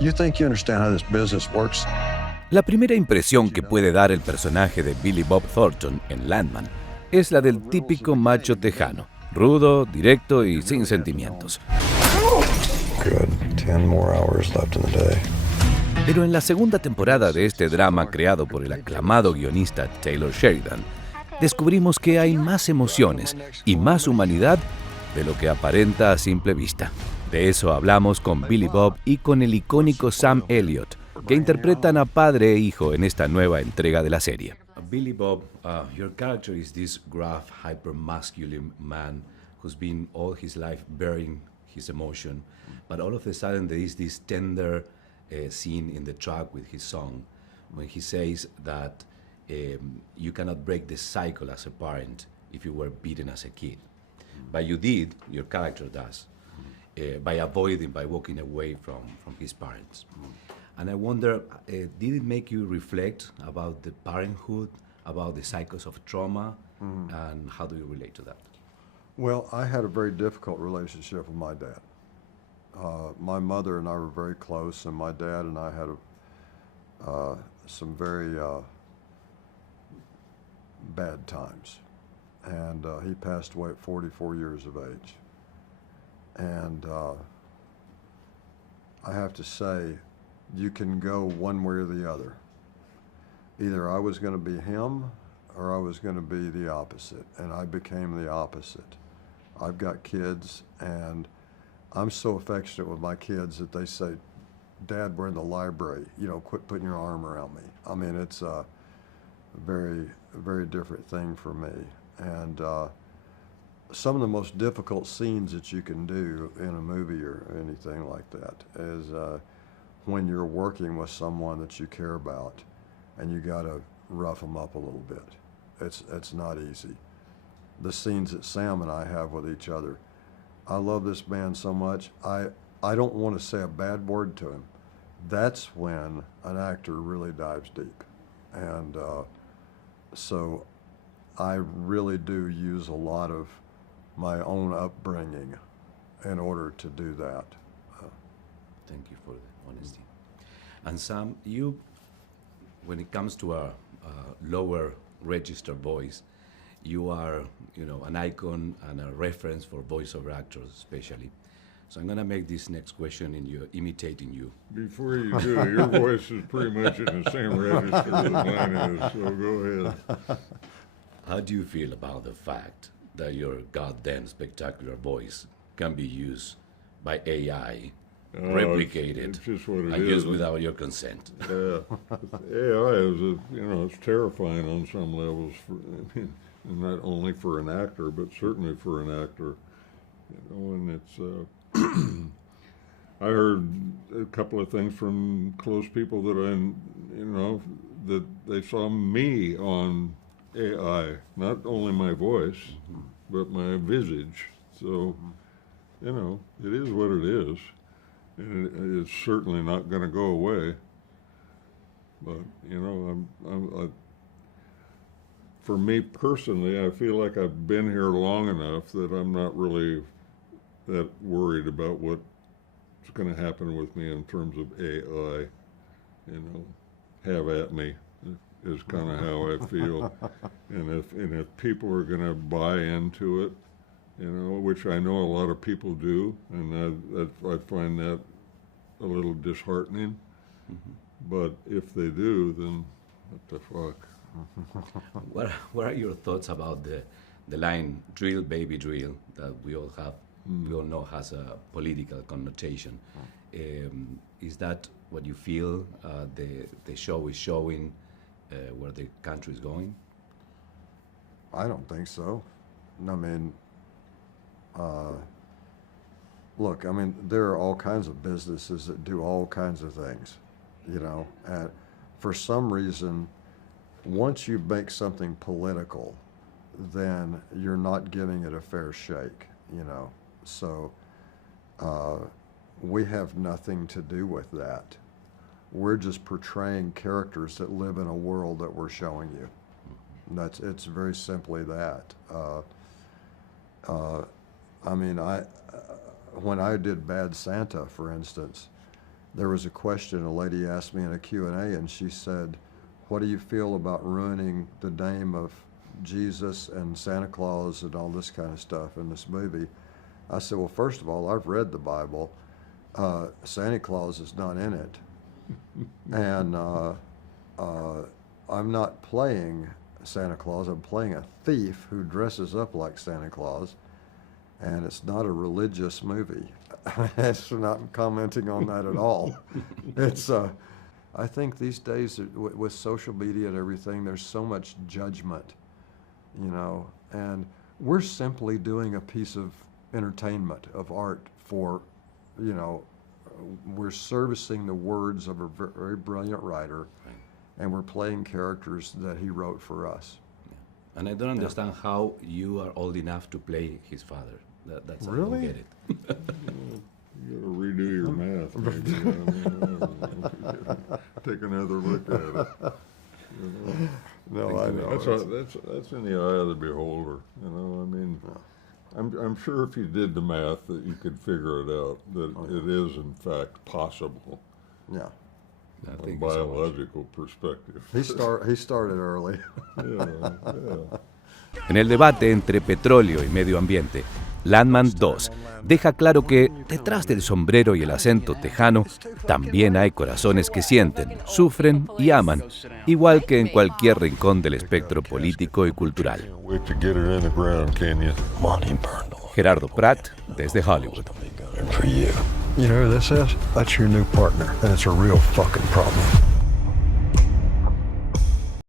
You think you understand how this business works? La primera impresión que puede dar el personaje de Billy Bob Thornton en Landman es la del típico macho texano, rudo, directo y sin sentimientos. Good. 10 more hours left in the day. Pero en la segunda temporada de este drama creado por el aclamado guionista Taylor Sheridan, descubrimos que hay más emociones y más humanidad de lo que aparenta a simple vista. De eso hablamos con Billy Bob y con el icónico Sam Elliott, que interpretan a padre e hijo en esta nueva entrega de la serie. Billy Bob, your character is this gruff, hyper-masculine man who's been all his life bearing his emotion, but all of a sudden there is this tender scene in the track with his song when he says that you cannot break the cycle as a parent if you were beaten as a kid. But you did, your character does, by walking away from his parents. And I wonder, did it make you reflect about the parenthood, about the cycles of trauma, and how do you relate to that? Well, I had a very difficult relationship with my dad. My mother and I were very close, and my dad and I had some very bad times. And he passed away at 44 years of age. And I have to say, you can go one way or the other. Either I was going to be him or I was going to be the opposite, and I became the opposite. I've got kids, and I'm so affectionate with my kids that they say, "Dad, we're in the library. You know, quit putting your arm around me." I mean, it's a very different thing for me. And some of the most difficult scenes that you can do in a movie or anything like that is when you're working with someone that you care about, and you got to rough them up a little bit. It's not easy. The scenes that Sam and I have with each other, I love this man so much. I don't want to say a bad word to him. That's when an actor really dives deep. And so I really do use a lot of my own upbringing in order to do that. Thank you for the honesty. And Sam, you, when it comes to a lower register voice, you are, an icon and a reference for voiceover actors, especially. So I'm going to make this next question imitating you. Before you do, your voice is pretty much in the same register as mine is, so go ahead. How do you feel about the fact that your goddamn spectacular voice can be used by AI, replicated, it's just what it and is. used without your consent? Yeah, AI is, it's terrifying on some levels, and not only for an actor, but certainly for an actor. And it's, I heard a couple of things from close people that that they saw me on AI, not only my voice, but my visage. So, it is what it is. And it's certainly not going to go away. But, for me personally, I feel like I've been here long enough that I'm not really that worried about what's going to happen with me in terms of AI. Have at me is kind of how I feel. And if people are going to buy into it, which I know a lot of people do, and I find that a little disheartening. But if they do, then what the fuck? What are your thoughts about the line "drill, baby, drill" that we all know has a political connotation? Is that what you feel the show is showing where the country is going? I don't think so. I mean, look, there are all kinds of businesses that do all kinds of things, and for some reason, once you make something political, then you're not giving it a fair shake, So we have nothing to do with that. We're just portraying characters that live in a world that we're showing you. And it's very simply that. When I did Bad Santa, for instance, there was a question a lady asked me in a Q&A, and she said, what do you feel about ruining the name of Jesus and Santa Claus and all this kind of stuff in this movie? I said, well, first of all, I've read the Bible. Santa Claus is not in it. And I'm not playing Santa Claus. I'm playing a thief who dresses up like Santa Claus. And it's not a religious movie. It's not commenting on that at all. It's, I think these days with social media and everything, there's so much judgment, you know, and we're simply doing a piece of entertainment, of art for, you know, we're servicing the words of a very brilliant writer, and we're playing characters that he wrote for us. Yeah. And I don't understand how you are old enough to play his father. That's Really? I don't get it. You gotta redo your math, maybe. Take another look at it. You know? No, I know. That's in the eye of the beholder. You know, I mean, I'm sure if you did the math that you could figure it out, that it is in fact possible. Yeah. From a biological perspective. He started early. Yeah, yeah. En el debate entre petróleo y medio ambiente, Landman 2 deja claro que detrás del sombrero y el acento tejano también hay corazones que sienten, sufren y aman, igual que en cualquier rincón del espectro político y cultural. Gerardo Pratt, desde Hollywood. You know who this is? That's your new partner, and it's a real fucking problem.